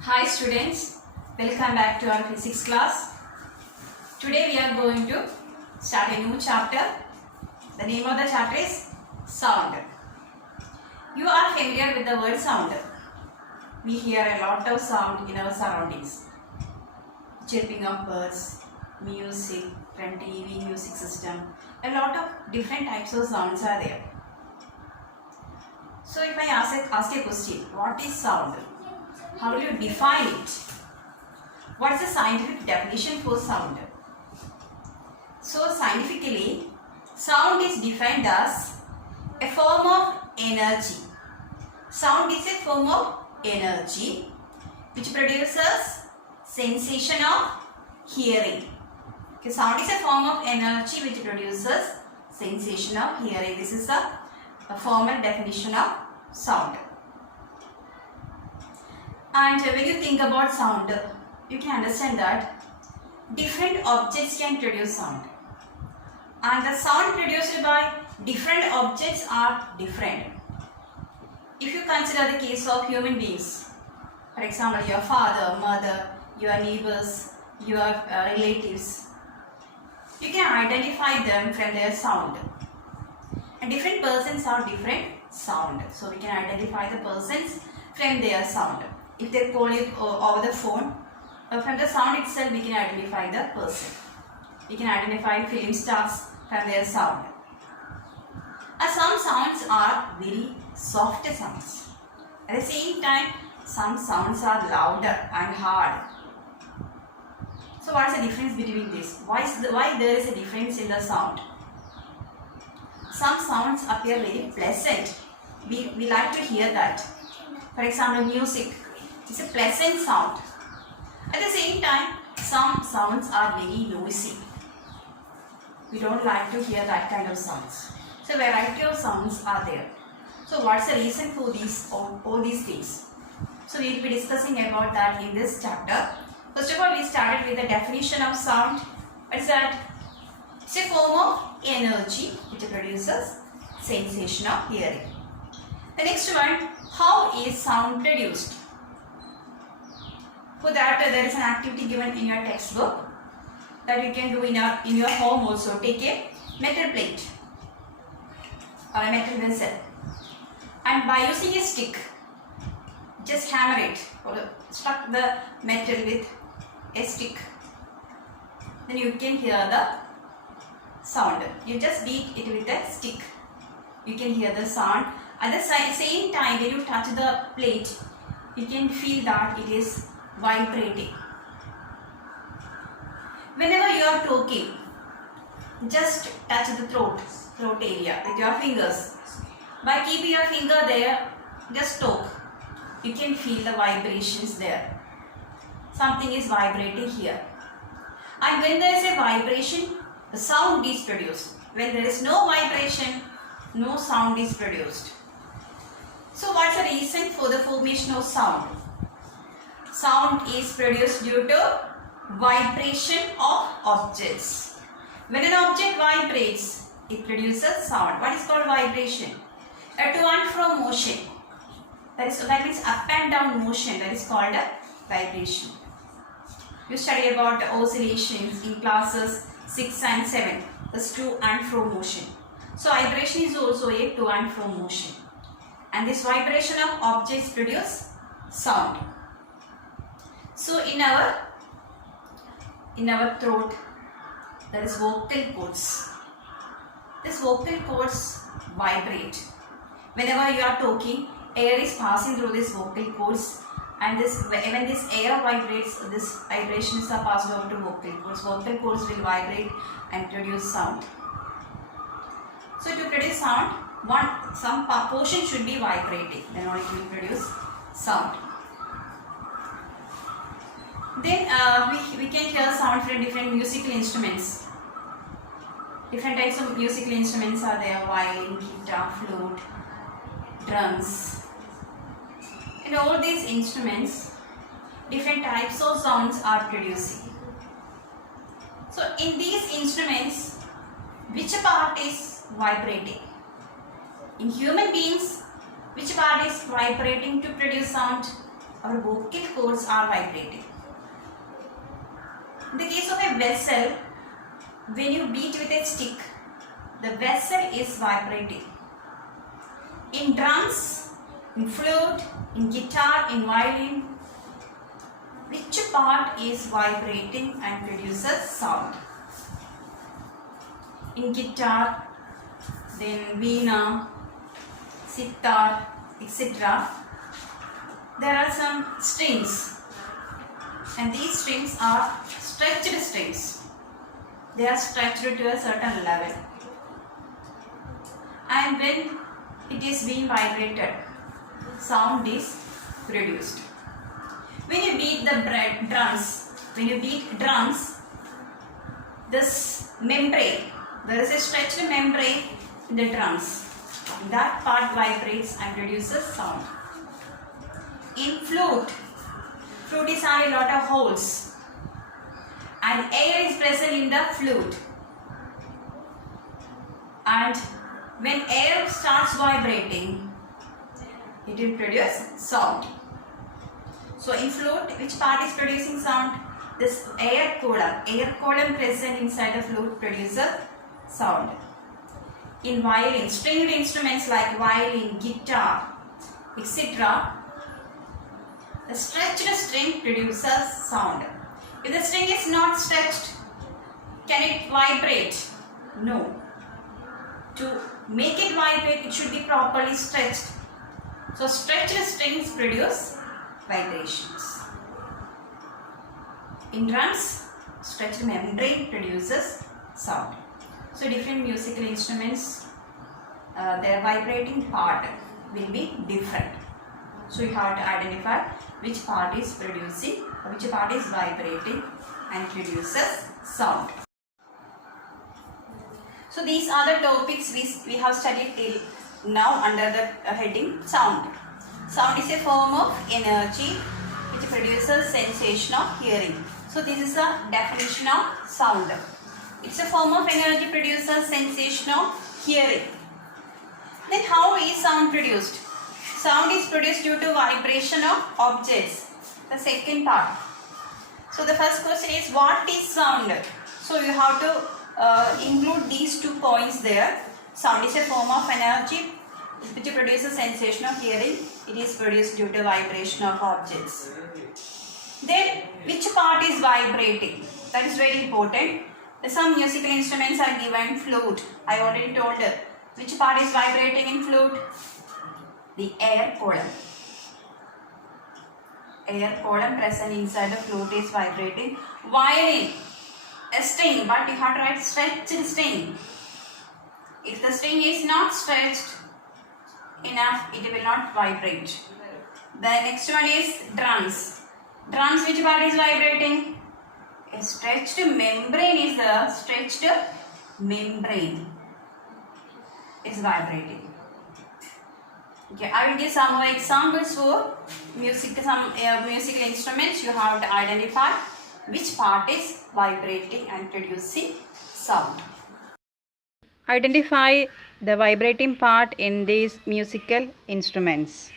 Hi students, welcome back to our physics class. Today we are going to start a new chapter. The name of the chapter is sound. You are familiar with the word sound. We hear a lot of sound in our surroundings. Chirping of birds, music from TV, music system. A lot of different types of sounds are there. So if I ask a question, what is sound? How will you define it? What is the scientific definition for sound? So scientifically, sound is defined as a form of energy. Sound is a form of energy which produces sensation of hearing. Okay, sound is a form of energy which produces sensation of hearing. This is a formal definition of sound. And when you think about sound, you can understand that different objects can produce sound. And the sound produced by different objects are different. If you consider the case of human beings, for example, your father, mother, your neighbors, your relatives, you can identify them from their sound. And different persons have different sound. So we can identify the persons from their sound. If they call it over the phone, from the sound itself we can identify the person. We can identify film stars from their sound. Some sounds are very soft sounds. At the same time, some sounds are louder and hard. So what is the difference between this? Why there is a difference in the sound? Some sounds appear very pleasant. We like to hear that. For example, music. It's a pleasant sound. At the same time, some sounds are very noisy. We don't like to hear that kind of sounds. So, variety of sounds are there. So, what's the reason for all these things? So, we will be discussing about that in this chapter. First of all, we started with the definition of sound. What is that? It's a form of energy which produces sensation of hearing. The next one, how is sound produced? For that, there is an activity given in your textbook that you can do in your home also. Take a metal plate or a metal vessel, and by using a stick, just hammer it or struck the metal with a stick. Then you can hear the sound. You just beat it with a stick. You can hear the sound. At the same time, when you touch the plate, you can feel that it is vibrating. Whenever you are talking, just touch the throat area with your fingers. By keeping your finger there, just talk. You can feel the vibrations there. Something is vibrating here. And when there is a vibration, the sound is produced. When there is no vibration, no sound is produced. So what's the reason for the formation of sound? Sound is produced due to vibration of objects. When an object vibrates, it produces sound. What is called vibration? A to and fro motion. That means up and down motion. That is called a vibration. You study about oscillations in classes 6 and 7. That's to and fro motion. So vibration is also a to and fro motion. And this vibration of objects produce sound. So in our throat, there is vocal cords. These vocal cords vibrate. Whenever you are talking, air is passing through these vocal cords, and when this air vibrates, these vibrations are passed over to vocal cords. Vocal cords will vibrate and produce sound. So to produce sound, some portion should be vibrating, then only it will produce sound. Then we can hear sound from different musical instruments. Different types of musical instruments are there: violin, guitar, flute, drums. In all these instruments, different types of sounds are producing. So in these instruments, which part is vibrating? In human beings, which part is vibrating to produce sound? our vocal cords are vibrating. In the case of a vessel, when you beat with a stick, the vessel is vibrating. In drums, in flute, in guitar, in violin, which part is vibrating and produces sound? In guitar, then veena, sitar, etc. There are some strings, and these strings are stretched strings. They are stretched to a certain level, and when it is being vibrated, sound is produced. When you beat the drums, this membrane, there is a stretched membrane in the drums. That part vibrates and produces sound. In flute is having a lot of holes, and air is present in the flute. And when air starts vibrating, it will produce sound. So in flute, which part is producing sound? This air column present inside the flute produces sound. In violin, stringed instruments like violin, guitar, etc., the stretched string produces sound. If the string is not stretched, can it vibrate? No. To make it vibrate, it should be properly stretched. So stretched strings produce vibrations. In drums, stretched membrane produces sound. So different musical instruments, their vibrating part will be different. So you have to identify which part is producing, which part is vibrating and produces sound. So these are the topics we have studied till now under the heading sound. Sound is a form of energy which produces sensation of hearing. So this is a definition of sound. It's a form of energy produces sensation of hearing. Then how is sound produced? Sound is produced due to vibration of objects. The second part. So the first question is, what is sound? So you have to include these 2 points there. Sound is a form of energy which produces sensation of hearing. It is produced due to vibration of objects. Then which part is vibrating? That is very important. Some musical instruments are given. Flute, I already told you. Which part is vibrating in flute? The air column. Air column present inside the flute is vibrating. Violin, a string, but you have to write stretched string. If the string is not stretched enough, it will not vibrate. The next one is drums. Drums, which part is vibrating? A stretched membrane is the stretched membrane is vibrating. Okay, I will give some more examples for musical instruments. You have to identify which part is vibrating and producing sound. Identify the vibrating part in these musical instruments.